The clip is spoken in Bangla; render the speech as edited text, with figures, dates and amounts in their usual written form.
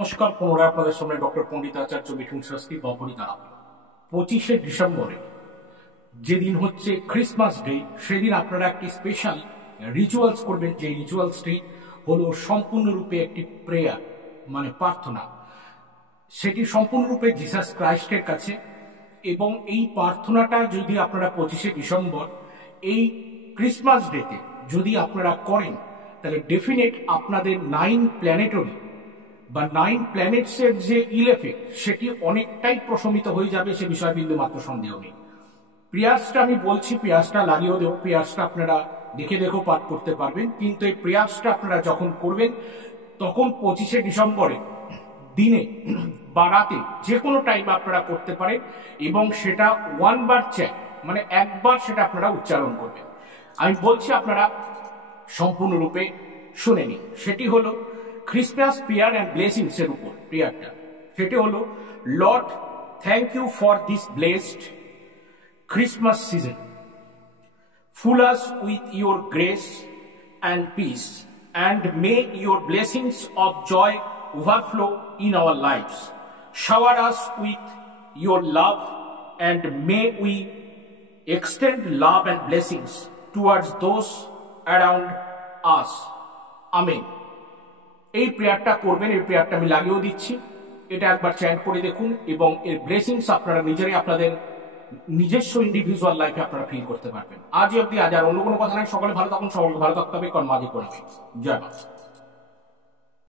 নমস্কার, পুনরায় আপনাদের সামনে ডক্টর পণ্ডিত আচার্য মিঠুন শাস্ত্রী বপরিতা। 25শে ডিসেম্বরে যেদিন হচ্ছে ক্রিসমাস ডে, সেদিন আপনারা একটি স্পেশাল রিচুয়ালস করবেন। যে রিচুয়ালসটি হলো সম্পূর্ণরূপে একটি প্রেয়ার, মানে প্রার্থনা। সেটি সম্পূর্ণরূপে জিসাস ক্রাইস্টের কাছে। এবং এই প্রার্থনাটা যদি আপনারা 25শে ডিসেম্বর এই ক্রিসমাস ডেতে যদি আপনারা করেন, তাহলে ডেফিনেট আপনাদের 9 প্ল্যানেটরি বা 9 প্ল্যানেটসের যে ইলেফেক্ট সেটি অনেকটাই প্রশমিত হয়ে যাবে, সে বিষয়ে বিন্দু মাত্র সন্দেহ নেই। প্রেয়ার্সটা আমি বলছি, প্রেয়ার্সটা লাগিয়েও দেব, প্রেয়ার্সটা আপনারা দেখে পাঠ করতে পারবেন। কিন্তু এই প্রেয়ার্সটা আপনারা যখন করবেন, তখন 25শে ডিসেম্বরে দিনে বা রাতে যে কোনো টাইম আপনারা করতে পারেন, এবং সেটা ওয়ানবার চ্যান্ট, মানে একবার সেটা আপনারা উচ্চারণ করবেন। আমি বলছি, আপনারা সম্পূর্ণরূপে শুনে নিন। সেটি হলো ক্রিসমাস প্রেয়ার অ্যান্ড ব্লেসিংস এর উপর প্রেয়ারটা। সেটি হলো, Lord, thank you for this blessed Christmas season. Fill us with your grace and peace, and may your blessings of joy overflow in our lives. Shower us with your love, and may we extend love and blessings towards those around us. Amen. এই প্রেয়ারটা করবেন, এই প্রেয়ারটা আমি লাগিয়েও দিচ্ছি। এটা একবার চ্যান্ট করে দেখুন, এবং এর ব্লেসিংস আপনারা নিজেরাই আপনাদের নিজস্ব ইন্ডিভিজুয়াল লাইফে আপনারা ফিল করতে পারবেন। আজ অব্দি, আজ আর অন্য কোনো কথা নাই। সকলে ভালো থাকুন, সকলকে ভালো থাকতে হবে। কর্মাজি করে জয় মা।